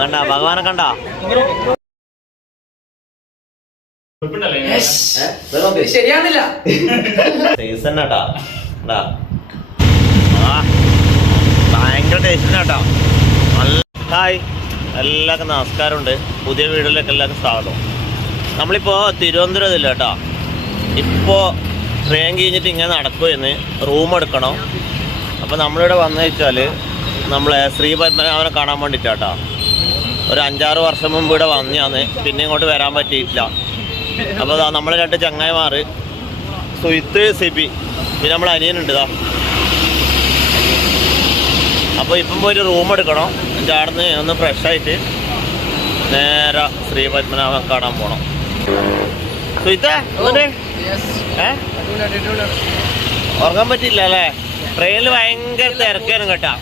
കണ്ട ഭഗവാനെ കണ്ട ശരിയാന്നില്ല സീസൺ കേട്ടാ ഭയങ്കര ടേസ്റ്റ് കേട്ടോ. നല്ല ഹായ്, എല്ലാവർക്കും നമസ്കാരമുണ്ട്. പുതിയ വീഡിയോയിലേക്ക് എല്ലാവർക്കും സ്വാഗതം. നമ്മളിപ്പോൾ തിരുവനന്തപുരത്തില്ല കേട്ടോ. ഇപ്പോൾ ട്രെയിൻ കഴിഞ്ഞിട്ട് ഇങ്ങനെ നടക്കുമെന്ന് റൂം എടുക്കണം. അപ്പോൾ നമ്മളിവിടെ വന്നു വെച്ചാൽ നമ്മളെ ശ്രീ പത്മനാഭനെ കാണാൻ വേണ്ടിയിട്ടാട്ടോ. ഒരു 5-6 വർഷം മുമ്പ് ഇവിടെ വന്നതാണ്, പിന്നെ ഇങ്ങോട്ട് വരാൻ പറ്റിയിട്ടില്ല. അപ്പോൾ നമ്മളെ 2 ചങ്ങായിമാർ സുയിത്ത് സിബി, പിന്നെ നമ്മളെ അനിയനുണ്ട് ഇതാ. അപ്പോൾ ഇപ്പം പോയിട്ട് റൂം എടുക്കണം. എന്നിട്ട് അവിടെ നിന്ന് ഒന്ന് ഫ്രഷായിട്ട് നേരെ ശ്രീ പത്മനാഭൻ കാണാൻ പോകണം. സുയിത്തേ ഉറങ്ങാൻ പറ്റില്ല അല്ലേ? ട്രെയിനിൽ ഭയങ്കര തിരക്കാനും കേട്ടാ,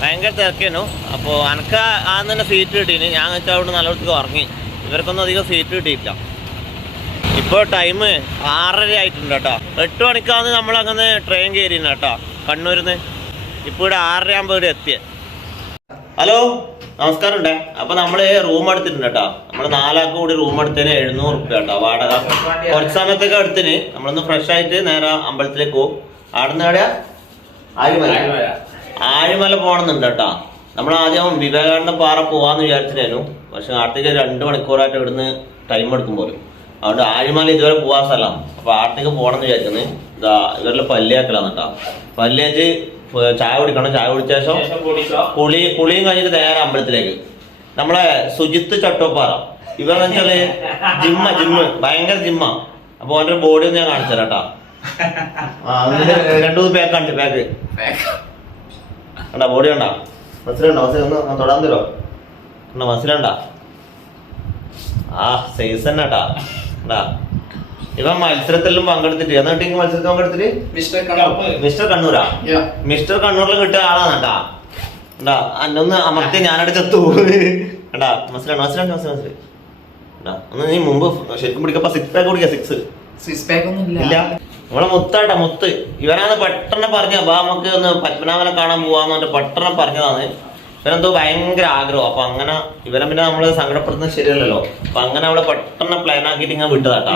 ഭയങ്കര തിരക്കാനു. അപ്പോൾ എനിക്ക് ആദ്യം തന്നെ സീറ്റ് കിട്ടീന്. ഞാൻ വെച്ചാൽ അവിടെ നല്ലവർക്ക് ഉറങ്ങി. ഇവർക്കൊന്നും അധികം സീറ്റ് കിട്ടിയിട്ടില്ല. ഇപ്പോൾ ടൈം 6:30 ആയിട്ടുണ്ട് കേട്ടോ. 8 മണിക്കാണ് നമ്മളങ്ങനെ ട്രെയിൻ കയറിയിരുന്നു കേട്ടോ കണ്ണൂരിൽ നിന്ന്. ഇപ്പോൾ ഇവിടെ 6:30 ആകുമ്പോൾ ഇവിടെ എത്തിയത്. ഹലോ, നമസ്കാരം ഉണ്ടേ. അപ്പോൾ നമ്മൾ റൂം എടുത്തിട്ടുണ്ട് കേട്ടോ. നമ്മൾ 4 ആൾക്ക് കൂടി റൂം എടുത്തതിന് 700 റുപ്യ കേട്ടോ വാടക. കുറച്ച് സമയത്തൊക്കെ എടുത്തിന്. നമ്മളൊന്ന് ഫ്രഷ് ആയിട്ട് നേരെ അമ്പലത്തിലേക്ക് പോകും. അവിടെ നിന്ന് എവിടെയാ? ആഴിമല പോകണമെന്നുണ്ട് കേട്ടോ. നമ്മൾ ആദ്യം വിവേകാനന്ദ പാറ പോവാന്ന് വിചാരിച്ചിട്ടായിരുന്നു. പക്ഷെ അടുത്തേക്ക് 2 മണിക്കൂറായിട്ട് ഇവിടുന്ന് ടൈം എടുക്കും പോലും. അതുകൊണ്ട് ആഴിമല ഇതുവരെ പോവാൻ സ്ഥലം. അപ്പോൾ അടുത്തേക്ക് പോകണമെന്ന് വിചാരിക്കുന്നത്. ഇതാ ഇവരുടെ പല്ലിയാക്കലാന്ന് കേട്ടോ. പല്ലിയാച്ച് ചായ കുടിക്കണം. ചായ കുടിച്ച ശേഷം കുളിയും കഴിഞ്ഞിട്ട് നേരെ അമ്പലത്തിലേക്ക്. നമ്മളെ സുജിത്ത് ചട്ടോപ്പാറ ഇവരെന്ന് വെച്ചാല് ജിമ്മ് ഭയങ്കര ജിമ്മാ. അപ്പൊ അവന്റെ ബോഡി ഒന്ന് ഞാൻ കാണിച്ചു തരാം കേട്ടോ. 2-3 പാക്കുണ്ട്. പാക്ക് കണ്ടാ? ബോഡി കണ്ടാ? മസിലുണ്ടോ? ഒന്ന് തൊടാൻ തരോ? കണ്ടാ മസിലുണ്ടാ? സൈസ് തന്നെ കേട്ടാ. കണ്ടാ? ഇവൻ മത്സരത്തിലും പങ്കെടുത്തിട്ട് എന്നിട്ട് മത്സരത്തിൽ പങ്കെടുത്തിട്ട് മിസ്റ്റർ കണ്ണൂരാ. മിസ്റ്റർ കണ്ണൂരിൽ കിട്ടിയ ആളാണ് കേട്ടാ. കണ്ടാ? അന്നൊന്ന് അമർത്തി ഞാനവിടെ ചത്തു. കണ്ടാ? മനസ്സിലാണ്ട്. ഒന്ന് നീ മുമ്പ് ശരിക്കും പിടിക്കപ്പോ 6 പാക്ക് കുടിക്കാം. 6 പാക്ക് ഒന്നും ഇല്ല. നമ്മളെ മുത്താട്ടാ, മുത്ത്. ഇവനാണ് പെട്ടെന്ന് പറഞ്ഞ ബാ നമുക്ക് ഒന്ന് പത്മനാഭനെ കാണാൻ പോവാന്ന് പറഞ്ഞിട്ട് പെട്ടെന്ന് പറഞ്ഞതാണ്. ഇവനെന്തോ ഭയങ്കര ആഗ്രഹം. അപ്പൊ അങ്ങനെ ഇവനെ പിന്നെ നമ്മള് സങ്കടപ്പെടുന്നത് ശരിയല്ലല്ലോ. അപ്പൊ അങ്ങനെ അവളെ പെട്ടെന്ന് പ്ലാൻ ആക്കിയിട്ട് ഇങ്ങനെ വിട്ടതാട്ടാ.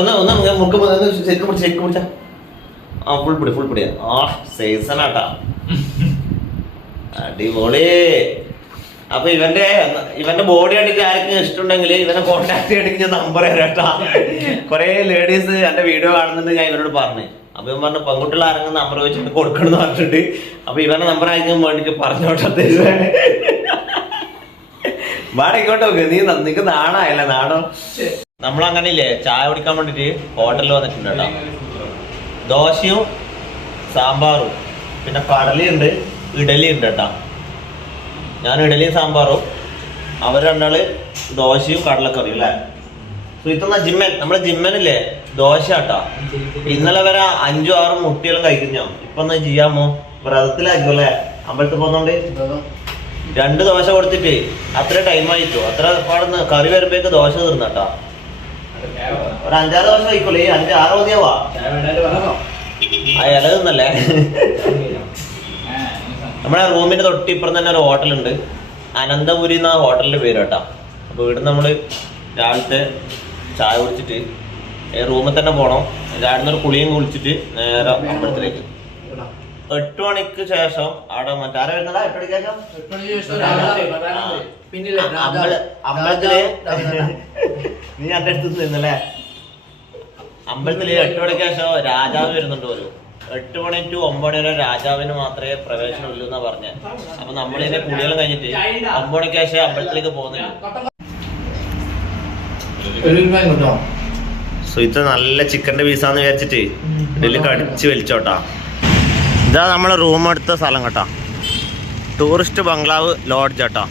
ഒന്ന് മുറുക്ക് ശരിക്കും പിടിച്ച ഫുൾ പിടി. സീസണാട്ടാ. അടിപൊളി. അപ്പൊ ഇവന്റെ ബോഡി കണ്ടിട്ട് ആർക്കും ഇഷ്ടമുണ്ടെങ്കിൽ ഇവനെ കോണ്ടാക്ട് ചെയ്യണമെങ്കിൽ ഞാൻ നമ്പർ തരാട്ടാ. കുറെ ലേഡീസ് എന്റെ വീഡിയോ കാണുന്നുണ്ട്. ഞാൻ ഇവരോട് പറഞ്ഞു. അപ്പൊ ഇവൻ പറഞ്ഞു പെൺകുട്ടികൾ ആരെങ്കിലും നമ്പർ വെച്ചിട്ട് കൊടുക്കണം എന്ന് പറഞ്ഞിട്ട്. അപ്പൊ ഇവന്റെ നമ്പർ അയക്കാൻ വേണ്ടിട്ട് പറഞ്ഞോട്ടെ. വാടകോട്ടെ നോക്ക്. നിനക്ക് നാണായല്ല നാണോ? നമ്മളങ്ങനെ ഇല്ലേ ചായ കുടിക്കാൻ വേണ്ടിട്ട് ഹോട്ടലിൽ വന്നിട്ടുണ്ട് കേട്ടോ. ദോശയും സാമ്പാറും പിന്നെ കടലയുണ്ട്, ഇഡലി ഉണ്ട് കേട്ടോ. ഞാൻ ഇഡലിയും സാമ്പാറും, അവർ 2 ദോശയും കടലക്കറിയും അല്ലേ. സുഹൃത്തുന്ന ജിമ്മൻ, നമ്മളെ ജിമ്മനില്ലേ ദോശ കേട്ടോ. ഇന്നലെ വരെ 5-6 മുട്ടികളും കഴിക്കുന്നോ. ഇപ്പൊ ഒന്ന് ചെയ്യാമോ? വ്രതത്തിലായിരിക്കും അല്ലേ? അമ്പലത്തിൽ പോകുന്നോണ്ട് 2 ദോശ കൊടുത്തിട്ട് അത്ര ടൈം ആയിട്ടോ. അത്ര പാടുന്ന കറി വരുമ്പോഴേക്ക് ദോശ തീർന്നട്ടോ. ഒരു 5-6 ദോശ കഴിക്കുള്ളൂ. 5-6 മതിയാവാ. ഇല തിന്നല്ലേ. നമ്മുടെ റൂമിന്റെ തൊട്ടിപ്പുറം തന്നെ ഒരു ഹോട്ടലുണ്ട്. അനന്തപുരി എന്ന ഹോട്ടലിന്റെ പേര് കേട്ടോ. അപ്പൊ ഇവിടെ നമ്മള് രാവിലത്തെ ചായ കുടിച്ചിട്ട് റൂമിൽ തന്നെ പോകണം. രാവിലെ ഒരു കുളിയും കുളിച്ചിട്ട് നേരെ അമ്പലത്തിലേക്ക്. 8 മണിക്ക് ശേഷം അവിടെ മറ്റാരെ വരുന്നതാ? 8 മണിക്ക് ശേഷം അമ്പലത്തില് നീ എന്റെ അടുത്ത് നിന്നല്ലേ. അമ്പലത്തില് 8 മണിക്ക് ശേഷം രാജാവ് വരുന്നുണ്ട് പോലും. 8 മണി to 9 വരെ രാജാവിന് മാത്രമേ പ്രവേശനമുള്ളൂ എന്നാ പറഞ്ഞത്. അപ്പൊ നമ്മളിതിന്റെ കുളികളും കഴിഞ്ഞിട്ട് 9 മണിക്ക് ശേഷം അമ്പലത്തിലേക്ക് പോകുന്നില്ല. സുഹൃത്ത് നല്ല ചിക്കന്റെ പീസാന്ന് വിചാരിച്ചിട്ട് ഇതില് കടിച്ച് വലിച്ചോട്ടാ. ഇതാ നമ്മളെ റൂം എടുത്ത സ്ഥലം കേട്ടോ. ടൂറിസ്റ്റ് ബംഗ്ലാവ് ലോഡ്ജ് കേട്ടോ.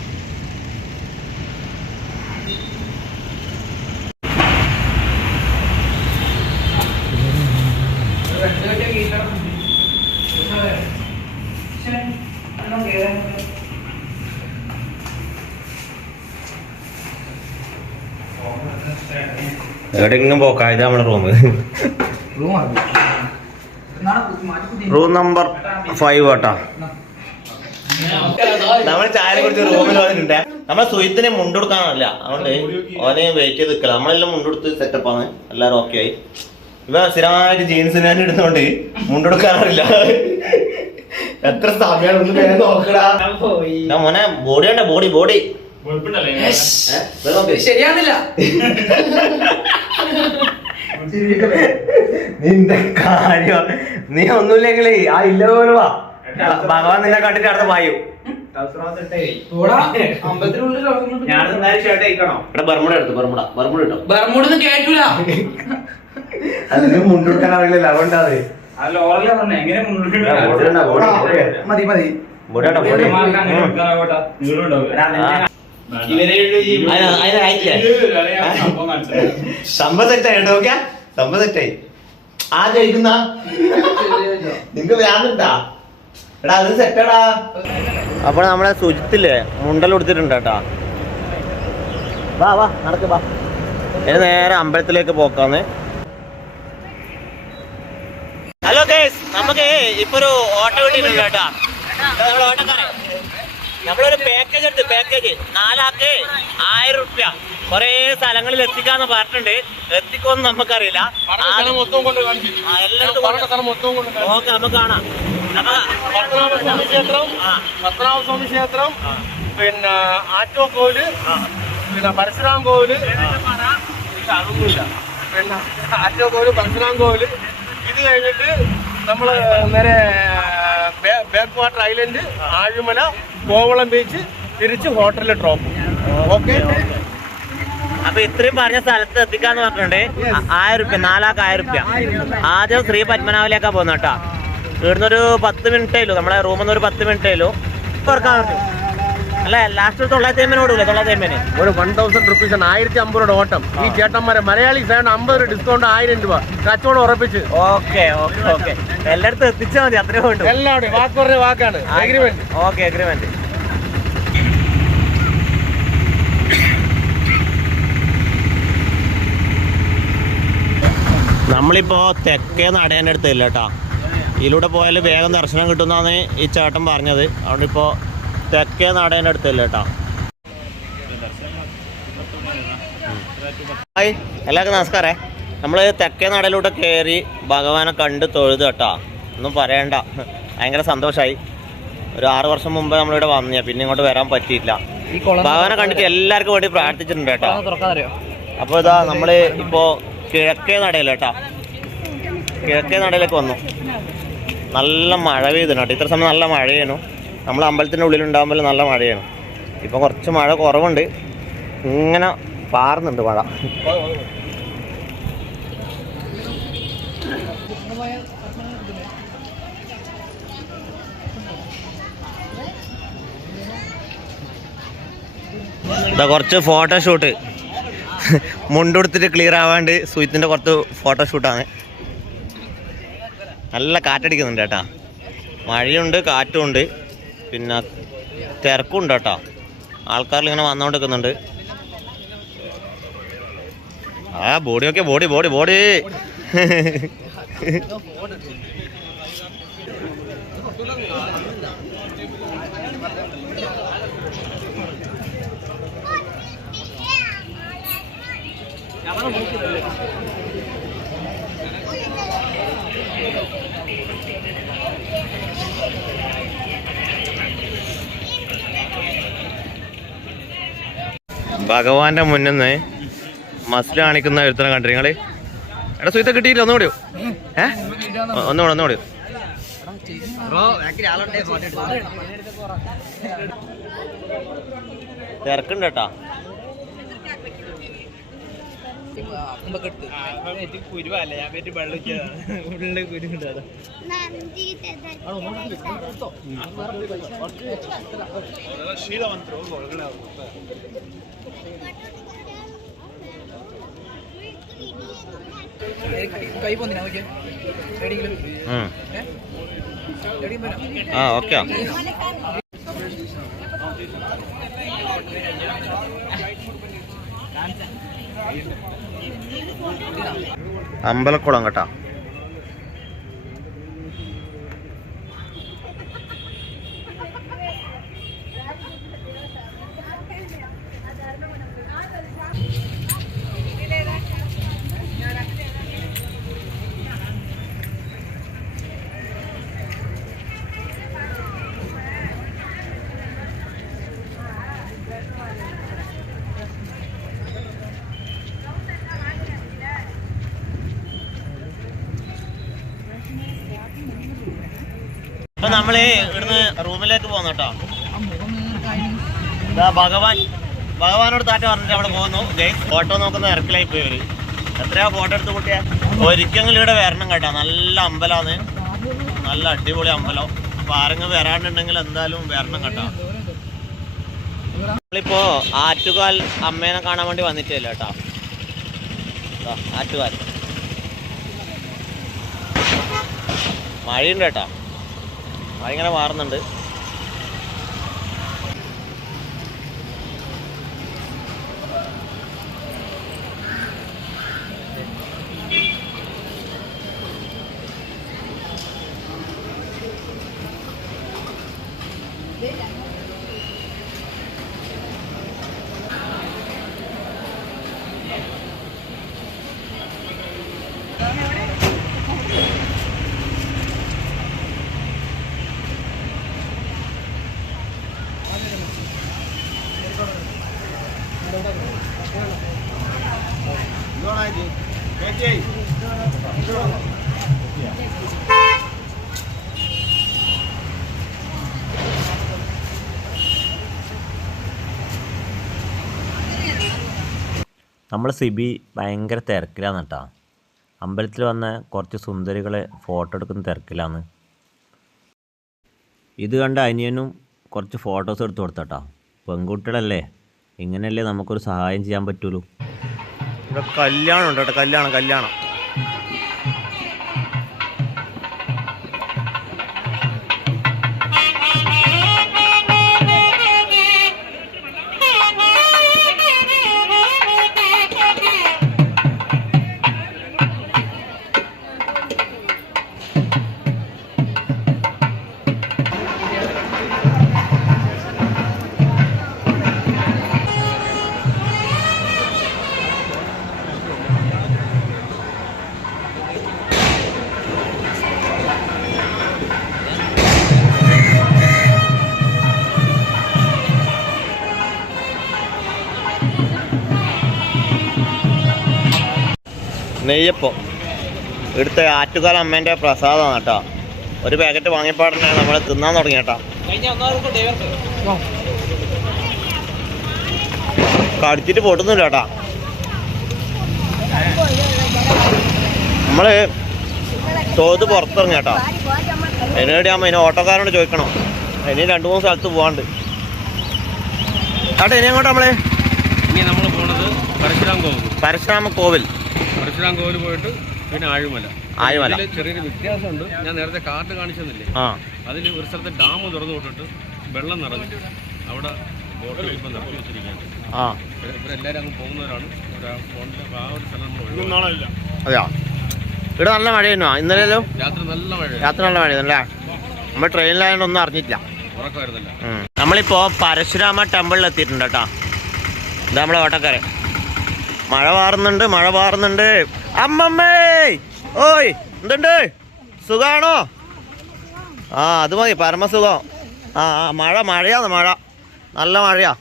എവിടെയെങ്കിലും പോക്കാം. ഇത് നമ്മളെ റൂം. റൂം നമ്പർ 5 കേട്ടോ. നമ്മൾ ചായ കുറിച്ച് റൂമിൽ വന്നിട്ടുണ്ട്. നമ്മളെ സുഹൃത്തിനെ മുണ്ടെടുക്കാനല്ല, അതുകൊണ്ട് ഓനെ വെയിറ്റ് ചെയ്ത് നിൽക്കല. നമ്മളെല്ലാം മുണ്ടെടുത്ത് സെറ്റപ്പാണ്, എല്ലാവരും ഓക്കെ ആയി. ഇവ സ്ഥിരമായിട്ട് ജീൻസ് ഞാൻ ഇടുന്നോണ്ട് മുണ്ടെടുക്കാറില്ല. എത്ര സമയമാണ് ഒന്ന് വേഗം നോക്കടാ മോനെ. ബോഡി വേണ്ട, ബോഡി ബോഡി ശരിയാന്നില്ല. നിന്റെ കാര്യം നീ ഒന്നുമില്ലെങ്കിലേ ആ ഇല്ല പോലെ വാ. ഭഗവാൻ നിന്നെ കണ്ടിട്ട് അടുത്ത പായു. ബർമുട എടുത്തു, ബർമുട ബർമുട ഇട്ടോ. ബർമുടൊന്നും കേട്ടൂല. അതിന് മുണ്ടെടുക്കാൻ അറിയില്ലല്ലോ, അതുകൊണ്ടാണ്. മതി മതി. സംഭവം സെറ്റായി നോക്കിയാ, സംഭവം സെറ്റായി. ആ ജയിക്കുന്ന നിങ്ങക്ക് വ്യാപണ്ടാ എടാ, അത് സെറ്റാടാ. അപ്പോൾ നമ്മളെ സുജിത്തില്ലേ മുണ്ടൽ കൊടുത്തിട്ടുണ്ട് കേട്ടാ. വാ വാ നടക്ക് വാ. ഇനി നേരെ അമ്പലത്തിലേക്ക് പോക്കാന്ന്. ഹലോ ഗൈസ്, നമുക്ക് ഇപ്പൊ ഒരു ഓട്ടോ കിട്ടിയിട്ടുണ്ട് കേട്ടാ. ഓട്ടക്കാരെ നമ്മളൊരു പാക്കേജ് എടുത്ത്, പാക്കേജ് 4 ആൾക്ക് 1000 റുപ്യ കൊറേ സ്ഥലങ്ങളിൽ എത്തിക്കാന്ന് പറഞ്ഞിട്ടുണ്ട്. എത്തിക്കോന്ന് നമുക്കറിയില്ല. ഓക്കെ, നമുക്ക് കാണാം. പത്മനാഭസ്വാമി ക്ഷേത്രം, പിന്നെ ആറ്റോക്കോവില്, പിന്നെ പരശുരാം കോവില്, അതൊന്നുമില്ല. പിന്നെ ആറ്റോക്കോവില്, പരശുരാം കോവില്. ഇത് കഴിഞ്ഞിട്ട് നമ്മള് നേരെ back water island, Azhimala, Kovalam beach, തിരിച്ച് ഹോട്ടലിൽ ഡ്രോപ്പ്. ഓക്കെ. അപ്പൊ ഇത്രയും പറഞ്ഞ സ്ഥലത്ത് എത്തിക്കാന്ന് പറഞ്ഞിട്ടുണ്ട്. 1000 റുപ്യ, 4 ആൾക്ക് 1000 റുപ്യ. ആദ്യം ശ്രീ പത്മനാഭയിലേക്കാ പോകുന്ന കേട്ടാ. ഇവിടുന്നൊരു 10 മിനിറ്റേലോ, നമ്മളെ റൂമിൽ നിന്ന് ഒരു 10 മിനിറ്റേലോ ഇറക്കാൻ പറ്റും. അല്ല, ലാസ്റ്റ് 950 ഓടൂല്ലേ? 950 ഒരു 1000 റുപ്പീസ്, 1500 രൂപ ഓട്ടം. ഈ ചേട്ടന്മാരെ മലയാളി സൈഡ് 50 ഡിസ്കൗണ്ട്, 1000 രൂപ കച്ചവടം ഉറപ്പിച്ച്. ഓക്കെ ഓക്കെ ഓക്കെ, എല്ലായിടത്തും എത്തിച്ചാൽ മതി, അത്രേ വേണ്ടു. എല്ലാവരുടെയും വാക്ക് പറഞ്ഞ വാക്കാണ് അഗ്രിമെന്റ്. Okay, agreement. നമ്മളിപ്പോ തെക്കേ നടേൻ്റെ അടുത്തില്ല കേട്ടാ. ഇതിലൂടെ പോയാൽ വേഗം ദർശനം കിട്ടുന്നതാണ് ഈ ചേട്ടൻ പറഞ്ഞത്. അതുകൊണ്ട് ഇപ്പോൾ തെക്കേ നടേൻ്റെ അടുത്തില്ല കേട്ടാ. ഹായ്, എല്ലാവർക്കും നമസ്കാരേ. നമ്മൾ തെക്കേ നടയിലൂടെ കയറി ഭഗവാനെ കണ്ട് തൊഴുത് കേട്ടാ. ഒന്നും പറയണ്ട, ഭയങ്കര സന്തോഷമായി. ഒരു 6 വർഷം മുമ്പ് നമ്മളിവിടെ വന്നിയാ, പിന്നെ ഇങ്ങോട്ട് വരാൻ പറ്റിയില്ല. ഭഗവാനെ കണ്ടിട്ട് എല്ലാവർക്കും വേണ്ടി പ്രാർത്ഥിച്ചിട്ടുണ്ട് കേട്ടോ. അപ്പോൾ ഇതാ നമ്മൾ ഇപ്പോൾ കിഴക്കേ നടയില്ല കേട്ടാ. കിഴക്കേ നടയിലേക്ക് വന്നു. നല്ല മഴ പെയ്തിന് കേട്ടോ. ഇത്ര സമയം നല്ല മഴയാണ്. നമ്മൾ അമ്പലത്തിൻ്റെ ഉള്ളിലുണ്ടാകുമ്പോൾ നല്ല മഴയാണ്. ഇപ്പം കുറച്ച് മഴ കുറവുണ്ട്, ഇങ്ങനെ പാറുന്നുണ്ട് മഴ. ഇതാ കുറച്ച് ഫോട്ടോഷൂട്ട്, മുണ്ടെടുത്തിട്ട് ക്ലിയർ ആവാണ്ട് സുഹിത്തിൻ്റെ കുറച്ച് ഫോട്ടോഷൂട്ടാണ്. നല്ല കാറ്റടിക്കുന്നുണ്ട് കേട്ടാ. മഴയുണ്ട്, കാറ്റുമുണ്ട്, പിന്നെ തിരക്കുണ്ട് കേട്ടോ. ആൾക്കാരിലിങ്ങനെ വന്നുകൊണ്ടിരിക്കുന്നുണ്ട്. ആ ബോഡി ഒക്കെ ബോഡി ബോഡി ബോഡി. ഭഗവാന്റെ മുന്നിൽ നിന്ന് മസിൽ കാണിക്കുന്ന ഒരുത്തരം കണ്ടു നിങ്ങള്. എടാ സുഹൃത്തെ കിട്ടിയില്ല, ഒന്നുകൂടിയോ? ഒന്നുകൂടിയോ? തിരക്കുണ്ട് കേട്ടാ. കൈ പോന്നിനാ ഓക്കെ. അമ്പലക്കുളം കേട്ടാ. ഇപ്പൊ നമ്മള് ഇവിടുന്ന് റൂമിലേക്ക് പോകുന്നു കേട്ടോ. ഭഗവാനോട് താറ്റ പറഞ്ഞിട്ട് അവിടെ പോകുന്നു. ഫോട്ടോ നോക്കുന്ന ഇറക്കിലായി പോയി ഇവര്. എത്രയാ ഫോട്ടോ എടുത്ത് കൂട്ടിയാ? ഒരിക്കലും ഇവിടെ വരണം കേട്ടോ. നല്ല അമ്പലമാണ്, നല്ല അടിപൊളി അമ്പലം. അപ്പൊ ആരെങ്കിലും വരാണ്ടുണ്ടെങ്കിൽ എന്തായാലും വരണം കേട്ടോ. നമ്മളിപ്പോ ആറ്റുകാൽ അമ്മേനെ കാണാൻ വേണ്ടി വന്നിട്ടില്ല കേട്ടോ. ആറ്റുകാൽ മഴയുണ്ട് കേട്ടോ. മഴ ഇങ്ങനെ മാറുന്നുണ്ട്. നമ്മൾ സിബി ഭയങ്കര തിരക്കിലാണ് കേട്ടോ. അമ്പലത്തിൽ വന്ന കുറച്ച് സുന്ദരികളെ ഫോട്ടോ എടുക്കുന്ന തിരക്കിലാണ്. ഇത് കണ്ട അനിയനും കുറച്ച് ഫോട്ടോസ് എടുത്ത് കൊടുത്തട്ടോ. പെൺകുട്ടികളല്ലേ, ഇങ്ങനെയല്ലേ നമുക്കൊരു സഹായം ചെയ്യാൻ പറ്റുള്ളൂ. ഇവിടെ കല്യാണം ഉണ്ട് കേട്ടോ. കല്യാണം നെയ്യപ്പം ഇവിടുത്തെ ആറ്റുകാൽ അമ്മേൻ്റെ പ്രസാദമാണ് കേട്ടോ. ഒരു പാക്കറ്റ് വാങ്ങിയപ്പാടനെ നമ്മൾ തിന്നാൻ തുടങ്ങി കേട്ടോ. കടിച്ചിട്ട് പൊട്ടുന്നില്ല കേട്ടോ. നമ്മൾ തോത് പുറത്തിറങ്ങി കേട്ടോ. അതിനുവേണ്ടിയാകുമ്പോൾ ഇനി ഓട്ടോക്കാരോട് ചോദിക്കണം. ഇനി 2-3 സ്ഥലത്ത് പോകാണ്ട് കേട്ടോ. ഇനി അങ്ങോട്ട് നമ്മൾ പോണത് പരശുരാമ കോവിൽ പോയിട്ട് പിന്നെ ആഴിമല. ചെറിയൊരു വ്യത്യാസമുണ്ട്. ഞാൻ നേരത്തെ കാർഡ് കാണിച്ചെന്നില്ലേ, അതിൽ ഒരു സ്ഥലത്ത് ഡാം തുറന്നു വിട്ടിട്ട് വെള്ളം നിറഞ്ഞു അവിടെ ബോട്ടിൽ ഇപ്പം നിർത്തി വെച്ചിരിക്കുകയാണ്. ഇവരെല്ലാവരും അങ്ങ് പോകുന്നവരാണ്. ആ ഒരു സ്ഥലം അതെയോ? ഇവിടെ നല്ല മഴയായിരുന്നോ ഇന്നലെയല്ലോ? രാത്രി നല്ല മഴയായിരുന്നല്ലേ? നമ്മൾ ട്രെയിനിലായതുകൊണ്ട് ഒന്നും അറിഞ്ഞിട്ടില്ല, ഉറക്കമായിരുന്നില്ല. നമ്മളിപ്പോൾ പരശുരാമ ടെമ്പിളിൽ എത്തിയിട്ടുണ്ട് കേട്ടോ. ഇതാ നമ്മളെ ഓട്ടക്കാരൻ. മഴ പാറുന്നുണ്ട്. അമ്മമ്മേ, ഓയ് എന്തുണ്ട്, സുഖാണോ? അത് മതി, പരമസുഖം. മഴയാന്ന്, നല്ല മഴയാ.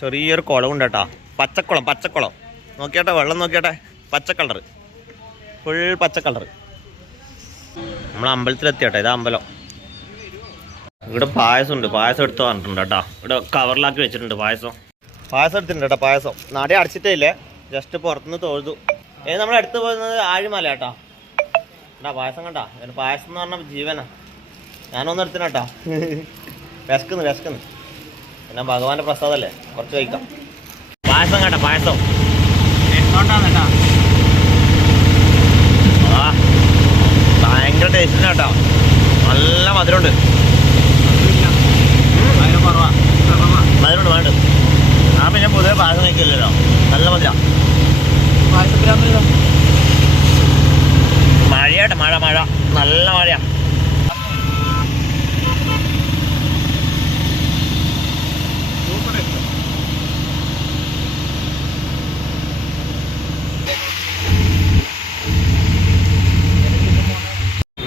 ചെറിയൊരു കുളമുണ്ട് കേട്ടോ. പച്ചക്കുളം നോക്കിയാട്ടെ, വെള്ളം നോക്കിയാട്ടെ. പച്ച കളർ, ഫുൾ പച്ച കളർ. നമ്മൾ അമ്പലത്തിലെത്തിയാട്ടെ. ഇതാ അമ്പലം. ഇവിടെ പായസം ഉണ്ട്. പായസം എടുത്ത് പറഞ്ഞിട്ടുണ്ട് കേട്ടോ. ഇവിടെ കവറിലാക്കി വെച്ചിട്ടുണ്ട് പായസം എടുത്തിട്ടുണ്ട് കേട്ടോ. പായസം നട അടച്ചിട്ടേ ഇല്ലേ, ജസ്റ്റ് പുറത്തുനിന്ന് തൊഴുതു. നമ്മൾ അടുത്ത് പോകുന്നത് ആഴിമല കേട്ടോ. കേട്ടാ പായസം കണ്ടാ. പായസം എന്ന് പറഞ്ഞാൽ ജീവനാ. ഞാനൊന്നും എടുത്തിന കേട്ടാ. വിശക്കുന്നു. പിന്നെ ഭഗവാന്റെ പ്രസാദല്ലേ, കുറച്ച് കഴിക്കാം. പായസം കേട്ടാ, പായസം എന്തുകൊണ്ടാണ് കേട്ടാ. ഭയങ്കര ടേസ്റ്റിന് കേട്ടോ. നല്ല മധുരമുണ്ട്. മധുരമുണ്ട് വേണ്ട. പിന്നെ പൊതുവെ പായസം കഴിക്കില്ലല്ലോ, നല്ല മധുര. മഴയാട്ടെ, മഴ നല്ല മഴയാ.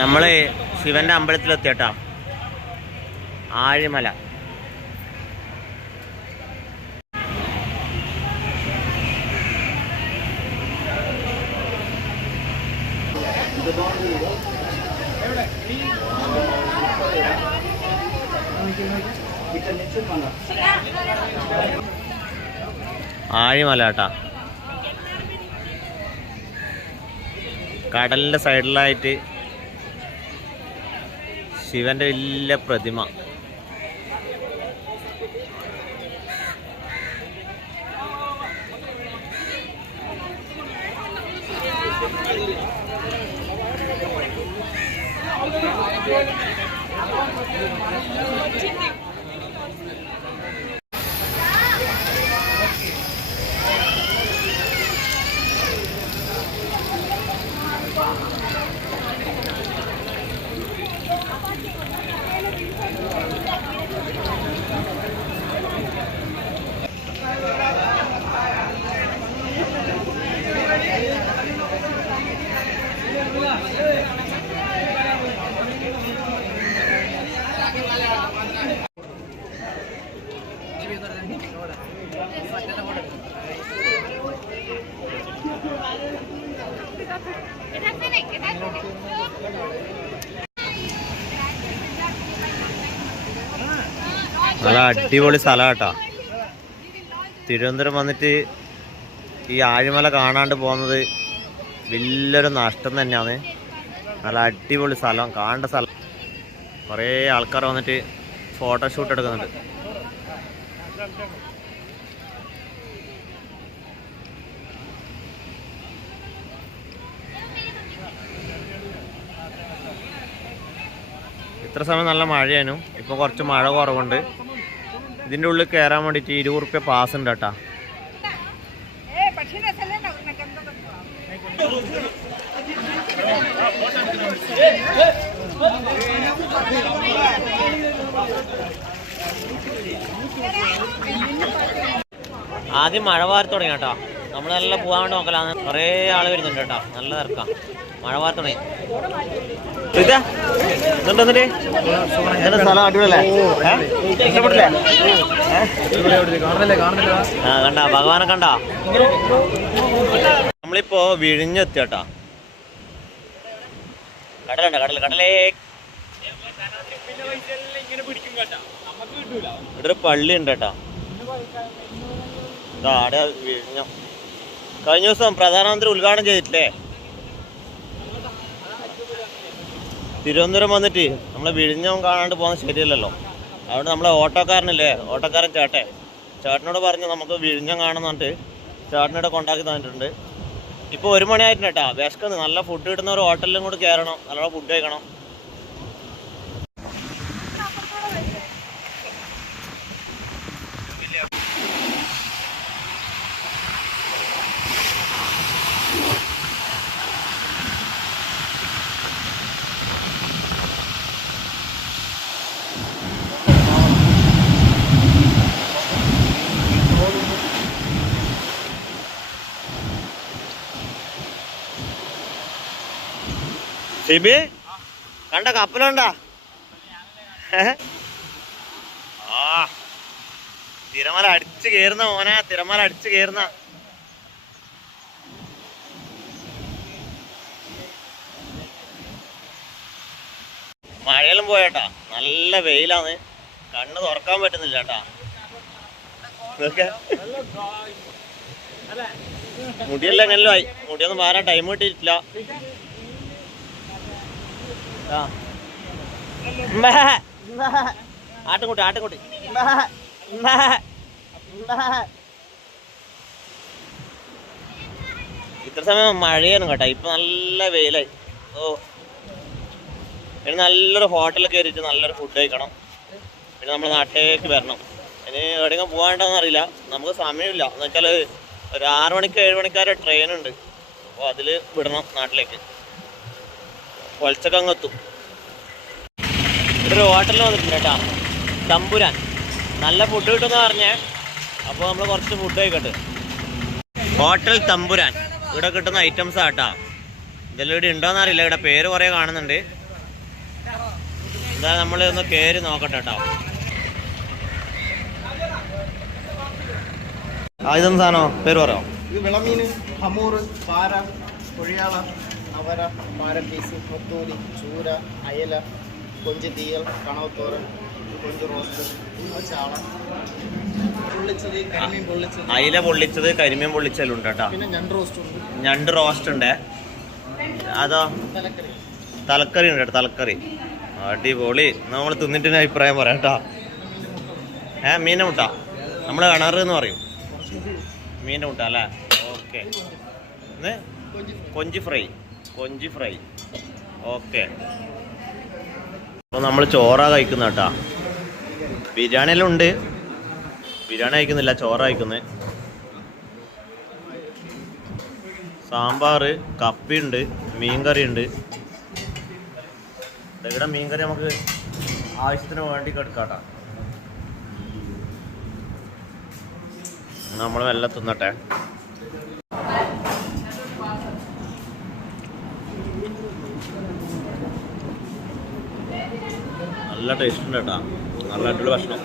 നമ്മള് ശിവന്റെ അമ്പലത്തിലെത്തിയട്ടാ. ആഴിമല. ആഴിമല കേട്ടാ. കടലിന്റെ സൈഡിലായിട്ട് ശിവന്റെ വലിയ പ്രതിമ. നല്ല അടിപൊളി സ്ഥലം കേട്ടോ. തിരുവനന്തപുരം വന്നിട്ട് ഈ ആഴിമല കാണാണ്ട് പോകുന്നത് വലിയൊരു നഷ്ടം തന്നെയാണ്. നല്ല അടിപൊളി സ്ഥലം, കാണേണ്ട സ്ഥലം. കുറേ ആൾക്കാർ വന്നിട്ട് ഫോട്ടോഷൂട്ട് എടുക്കുന്നുണ്ട്. ഇത്ര സമയം നല്ല മഴയായിരുന്നു. ഇപ്പോൾ കുറച്ച് മഴ കുറവുണ്ട്. ഇതിൻ്റെ ഉള്ളിൽ കയറാൻ വേണ്ടിയിട്ട് 20 റുപ്യ പാസ് ഉണ്ട് കേട്ടോ. ആദ്യം മഴ വാരി തുടങ്ങി കേട്ടോ. നമ്മൾ നല്ല പോകാൻ വേണ്ടി നോക്കലാണ്. കുറേ ആൾ വരുന്നുണ്ട് കേട്ടോ. നല്ല തിരക്കാം. മഴ വാരി തുടങ്ങി. സ്ഥലം അടിപൊളിയല്ലേ? ഇഷ്ടപ്പെട്ടില്ലേ? കണ്ട ഭഗവാനെ കണ്ട. നമ്മളിപ്പോ വിഴിഞ്ഞെത്തി കേട്ടോ. കടലുണ്ട്, കടലേ. ഇവിടെ ഒരു പള്ളി ഉണ്ട് കേട്ടോ. അവിടെ വിഴിഞ്ഞം കഴിഞ്ഞ ദിവസം പ്രധാനമന്ത്രി ഉദ്ഘാടനം ചെയ്തിട്ടില്ലേ? തിരുവനന്തപുരം വന്നിട്ട് നമ്മളെ വിഴിഞ്ഞം കാണാണ്ട് പോകുന്നത് ശരിയല്ലല്ലോ. അതുകൊണ്ട് നമ്മളെ ഓട്ടോക്കാരനില്ലേ, ഓട്ടോക്കാരൻ ചേട്ടനോട് പറഞ്ഞ് നമുക്ക് വിഴിഞ്ഞം കാണുന്ന പറഞ്ഞിട്ട് ചേട്ടനോട് കൊണ്ടാക്കി തന്നിട്ടുണ്ട്. ഇപ്പോൾ 1 മണിയായിട്ടുണ്ട് കേട്ടോ. വിശക്കുന്നു. നല്ല ഫുഡ് കിട്ടുന്ന ഒരു ഹോട്ടലിലും കൂടി കയറണം, നല്ലോണം ഫുഡ് കഴിക്കണം. ഷിബി കണ്ട കപ്പലുണ്ടാ? ആ തിരമല അടിച്ചു കയറുന്ന മോനെ, തിരമല അടിച്ചു കയറുന്ന. മഴയെല്ലാം പോയേട്ടാ. നല്ല വെയിലാണ്. കണ്ണ് തുറക്കാൻ പറ്റുന്നില്ല കേട്ടാ. മുടിയെല്ലാം എങ്ങനെല്ലോ ആയി. മുടിയൊന്നും മാറാൻ ടൈം കിട്ടിയിട്ടില്ല. ആട്ടുംകുട്ടി ആട്ടുംകുട്ടി. ഇത്ര സമയം മഴയാണ് കേട്ടോ. ഇപ്പൊ നല്ല വെയിലായി. ഓ ഇനി നല്ലൊരു ഹോട്ടലിൽ കയറിയിട്ട് നല്ലൊരു ഫുഡ് കഴിക്കണം. പിന്നെ നമ്മൾ നാട്ടിലേക്ക് വരണം. ഇനി എവിടെയെങ്കിലും പോകാണ്ടെന്ന് അറിയില്ല. നമുക്ക് സമയമില്ല. എന്ന് വെച്ചാൽ ഒരു 6 മണിക്ക് 7 മണിക്കാരെ ട്രെയിനുണ്ട്. അപ്പോൾ അതിൽ വിടണം നാട്ടിലേക്ക്. പൊളിച്ചക്കങ്ങെത്തും. ഇവിടെ ഒരു ഹോട്ടലിൽ വന്നിട്ടുണ്ട് കേട്ടോ. തമ്പുരാൻ. നല്ല ഫുഡ് കിട്ടുമെന്ന് പറഞ്ഞേ. അപ്പോൾ നമ്മൾ കുറച്ച് ഫുഡ് കഴിക്കട്ടെ. ഹോട്ടൽ തമ്പുരാൻ. ഇവിടെ കിട്ടുന്ന ഐറ്റംസ് ആട്ടാ. ഇതെല്ലാം ഇവിടെ ഉണ്ടോയെന്ന് അറിയില്ല. ഇവിടെ പേര് കുറേ കാണുന്നുണ്ട്. എന്താ നമ്മൾ ഒന്ന് കയറി നോക്കട്ടെ കേട്ടോ. ഇതൊന്നും സാധനോ പേര് പറയോ? ഇത് വിളമീന്, ഹമൂർ, പാര, കൊഴിയാള, അവര, പാരപ്പീസ്, കൊത്തൂരി, ചൂര, അയല, കൊഞ്ച് തീയൽ, കണവത്തോരൻ, കൊഞ്ച് റോസ്റ്റ്, ചാള പൊള്ളിച്ചത്, കരിമീൻ പൊള്ളിച്ചത്, അയില പൊള്ളിച്ചത്, കരിമീൻ പൊള്ളിച്ചെല്ലാം ഉണ്ട് കേട്ടോ. പിന്നെ ഞണ്ട് റോസ്റ്റ് ഉണ്ട്. ഞണ്ട് റോസ്റ്റ് ഉണ്ട്. അതോ തലക്കറി. തലക്കറി ഉണ്ട് കേട്ടോ, തലക്കറി. അടിപൊളി. നമ്മൾ തിന്നിട്ട് അഭിപ്രായം പറയാം കേട്ടോ. മീനെ മുട്ട നമ്മൾ കിണറ് എന്ന് പറയും. മീൻ്റെ മുട്ട അല്ലേ? ഓക്കെ. കൊഞ്ച് ഫ്രൈ. കൊഞ്ച് ഫ്രൈ. ഓക്കെ. അപ്പോൾ നമ്മൾ ചോറാ കഴിക്കുന്ന കേട്ടാ. ബിരിയാണിയെല്ലാം ഉണ്ട്. ബിരിയാണി കഴിക്കുന്നില്ല, ചോറാ കഴിക്കുന്നത്. സാമ്പാർ, കപ്പിയുണ്ട്, മീൻകറി ഉണ്ട്. ഇവിടെ മീൻകറി നമുക്ക് ആവശ്യത്തിന് വേണ്ടി എടുക്കാട്ടാ. നമ്മൾ വെള്ളം തിന്നട്ടെ. നല്ല ടേസ്റ്റ് ഉണ്ട് കേട്ടാ. നല്ല അടിപൊളി ഭക്ഷണം.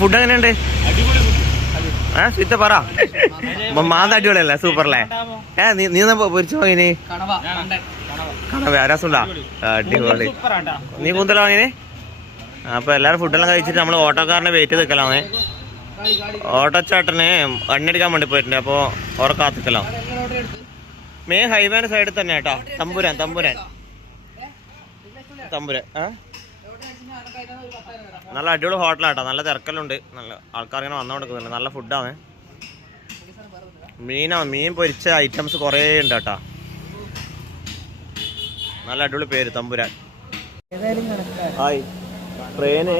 ഫുഡ് എങ്ങനെയുണ്ട്? സീത്ത പറ. മാന്ത അടിപൊളിയല്ലേ? സൂപ്പറല്ലേ? നീ പൊരിച്ചു പോയിന് കണവ രസമുണ്ടാ? അടിപൊളി. നീ കൂന്തല വാങ്ങിന്? അപ്പൊ എല്ലാരും ഫുഡെല്ലാം കഴിച്ചിട്ട് നമ്മള് ഓട്ടോക്കാരനെ വെയിറ്റ് ചെയ്ത് നിൽക്കലാമേ. ഓട്ടോച്ചേട്ടന് എണ്ണടിക്കാൻ വേണ്ടി പോയിട്ടുണ്ട്. അപ്പൊ ഓറെ കാത്തിക്കലാം. മെയിൻ ഹൈവേന്റെ സൈഡിൽ തന്നെ കേട്ടോ. തമ്പുരാൻ നല്ല അടിപൊളി ഹോട്ടലാട്ടോ. നല്ല തിരക്കലുണ്ട്. നല്ല ആൾക്കാർ ഇങ്ങനെ വന്നുകൊണ്ടിരിക്കുന്നുണ്ട്. നല്ല ഫുഡാണ്. മീൻ പൊരിച്ച ഐറ്റംസ് കുറേ ഉണ്ട് കേട്ടോ. നല്ല അടിപൊളി പേര് തമ്പുരാൻ. ഹായ്. ട്രെയിന്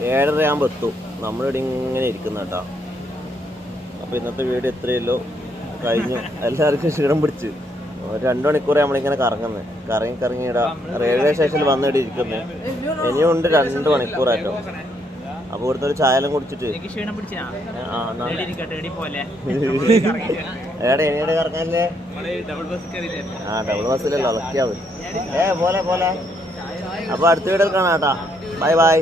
7:30 ആകുമ്പോൾ എത്തും. നമ്മളിവിടെ ഇങ്ങനെ ഇരിക്കുന്ന കേട്ടോ. അപ്പോൾ ഇന്നത്തെ വീഡിയോ ഇത്രയല്ലോ. കഴിഞ്ഞു. എല്ലാവർക്കും ക്ഷീണം പിടിച്ച് 2 മണിക്കൂർ നമ്മളിങ്ങനെ കറങ്ങി ഇവിടെ റെയിൽവേ സ്റ്റേഷനിൽ വന്നിട്ട് ഇരിക്കുന്നത്. ഇനിയും ഉണ്ട് 2 മണിക്കൂറായിട്ടോ. അപ്പൊ ഇവിടുത്തെ ഒരു ചായലും കുടിച്ചിട്ട് എവിടെ ഇനിയുടെ കറങ്ങാനല്ലേ? ഡബിൾ ബസ്സിലല്ലോ. അതൊക്കെയാവും. പോലെ അപ്പൊ അടുത്ത വീഡിയോ കാണാം കേട്ടാ. ബൈ.